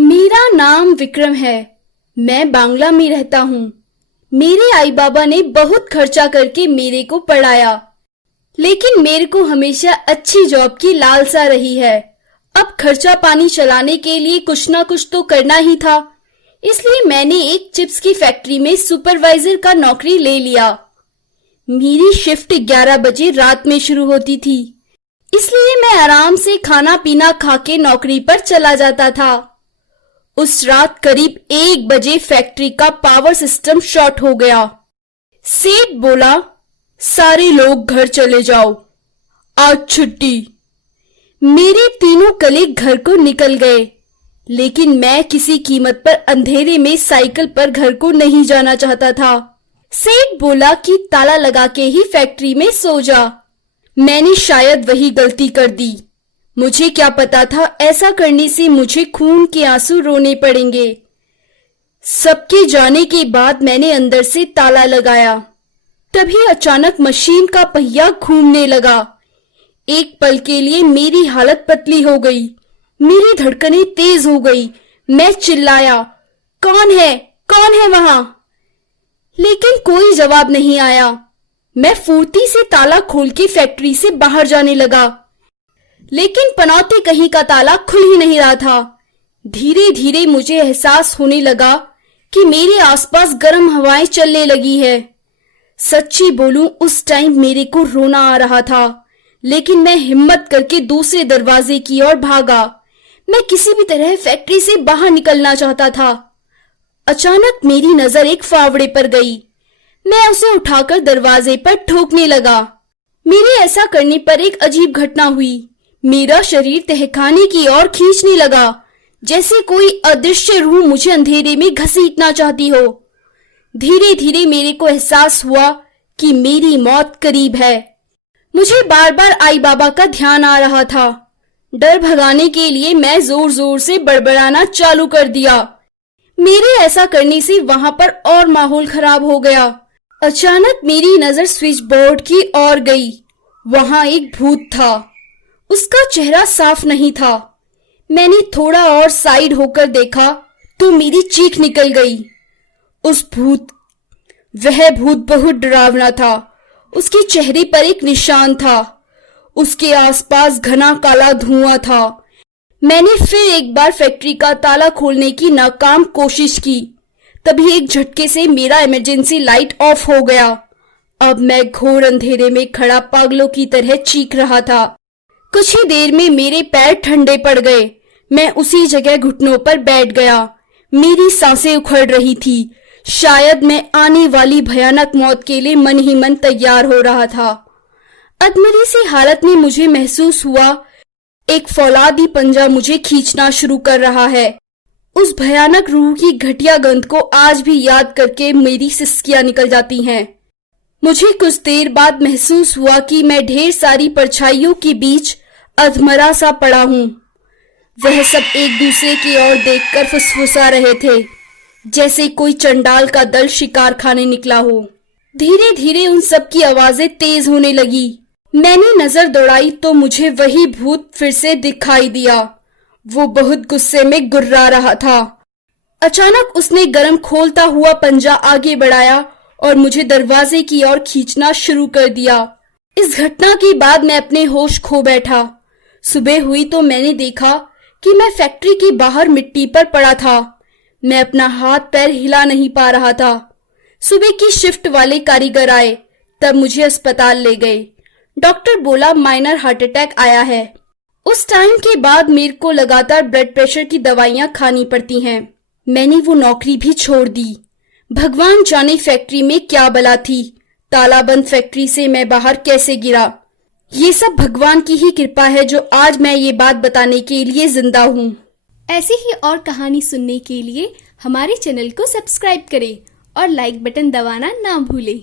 मेरा नाम विक्रम है। मैं बांग्ला में रहता हूँ। मेरे आई बाबा ने बहुत खर्चा करके मेरे को पढ़ाया, लेकिन मेरे को हमेशा अच्छी जॉब की लालसा रही है। अब खर्चा पानी चलाने के लिए कुछ ना कुछ तो करना ही था, इसलिए मैंने एक चिप्स की फैक्ट्री में सुपरवाइजर का नौकरी ले लिया। मेरी शिफ्ट 11 बजे रात में शुरू होती थी, इसलिए मैं आराम से खाना पीना खा के नौकरी पर चला जाता था। उस रात करीब 1 बजे फैक्ट्री का पावर सिस्टम शॉर्ट हो गया। सेठ बोला, सारे लोग घर चले जाओ, आज छुट्टी। मेरे तीनों कलीग घर को निकल गए, लेकिन मैं किसी कीमत पर अंधेरे में साइकिल पर घर को नहीं जाना चाहता था। सेठ बोला कि ताला लगा के ही फैक्ट्री में सो जा। मैंने शायद वही गलती कर दी। मुझे क्या पता था ऐसा करने से मुझे खून के आंसू रोने पड़ेंगे। सबके जाने के बाद मैंने अंदर से ताला लगाया। तभी अचानक मशीन का पहिया घूमने लगा। एक पल के लिए मेरी हालत पतली हो गई, मेरी धड़कनें तेज हो गई। मैं चिल्लाया, कौन है, कौन है वहां? लेकिन कोई जवाब नहीं आया। मैं फुर्ती से ताला खोल के फैक्ट्री से बाहर जाने लगा, लेकिन पनौते कहीं का ताला खुल ही नहीं रहा था। धीरे धीरे मुझे एहसास होने लगा कि मेरे आसपास गर्म हवाएं चलने लगी है। सच्ची बोलूं, उस टाइम मेरे को रोना आ रहा था, लेकिन मैं हिम्मत करके दूसरे दरवाजे की ओर भागा। मैं किसी भी तरह फैक्ट्री से बाहर निकलना चाहता था। अचानक मेरी नजर एक फावड़े पर गई। मैं उसे उठाकर दरवाजे पर ठोकने लगा। मेरे ऐसा करने पर एक अजीब घटना हुई। मेरा शरीर तहखाने की ओर खींचने लगा, जैसे कोई अदृश्य रूह मुझे अंधेरे में घसीटना चाहती हो। धीरे धीरे मेरे को एहसास हुआ कि मेरी मौत करीब है। मुझे बार बार आई बाबा का ध्यान आ रहा था। डर भगाने के लिए मैं जोर जोर से बड़बड़ाना चालू कर दिया। मेरे ऐसा करने से वहां पर और माहौल खराब हो गया। अचानक मेरी नजर स्विच बोर्ड की ओर गई। वहां एक भूत था। उसका चेहरा साफ नहीं था। मैंने थोड़ा और साइड होकर देखा तो मेरी चीख निकल गई। वह भूत बहुत डरावना था। उसके चेहरे पर एक निशान था। उसके आसपास घना काला धुआं था। मैंने फिर एक बार फैक्ट्री का ताला खोलने की नाकाम कोशिश की। तभी एक झटके से मेरा इमरजेंसी लाइट ऑफ हो गया। अब मैं घोर अंधेरे में खड़ा पागलों की तरह चीख रहा था। कुछ ही देर में मेरे पैर ठंडे पड़ गए। मैं उसी जगह घुटनों पर बैठ गया। मेरी सांसें उखड़ रही थी। शायद मैं आने वाली भयानक मौत के लिए मन ही मन तैयार हो रहा था। अधमरी सी हालत में मुझे महसूस हुआ एक फौलादी पंजा मुझे खींचना शुरू कर रहा है। उस भयानक रूह की घटिया गंध को आज भी याद करके मेरी सिसकियां निकल जाती हैं। मुझे कुछ देर बाद महसूस हुआ कि मैं ढेर सारी परछाइयों के बीच अधमरा सा पड़ा हूँ। वह सब एक दूसरे की ओर देखकर फुसफुसा रहे थे, जैसे कोई चंडाल का दल शिकार खाने निकला हो। धीरे धीरे उन सब की आवाजें तेज होने लगी। मैंने नजर दौड़ाई तो मुझे वही भूत फिर से दिखाई दिया। वो बहुत गुस्से में गुर्रा रहा था। अचानक उसने गर्म खोलता हुआ पंजा आगे बढ़ाया और मुझे दरवाजे की ओर खींचना शुरू कर दिया। इस घटना के बाद मैं अपने होश खो बैठा। सुबह हुई तो मैंने देखा कि मैं फैक्ट्री के बाहर मिट्टी पर पड़ा था। मैं अपना हाथ पैर हिला नहीं पा रहा था। सुबह की शिफ्ट वाले कारीगर आए, तब मुझे अस्पताल ले गए। डॉक्टर बोला माइनर हार्ट अटैक आया है। उस टाइम के बाद मेरे को लगातार ब्लड प्रेशर की दवाइयां खानी पड़ती हैं। मैंने वो नौकरी भी छोड़ दी। भगवान जाने फैक्ट्री में क्या बला थी। तालाबंद फैक्ट्री से मैं बाहर कैसे गिरा। ये सब भगवान की ही कृपा है जो आज मैं ये बात बताने के लिए जिंदा हूँ। ऐसी ही और कहानी सुनने के लिए हमारे चैनल को सब्सक्राइब करें और लाइक बटन दबाना ना भूलें।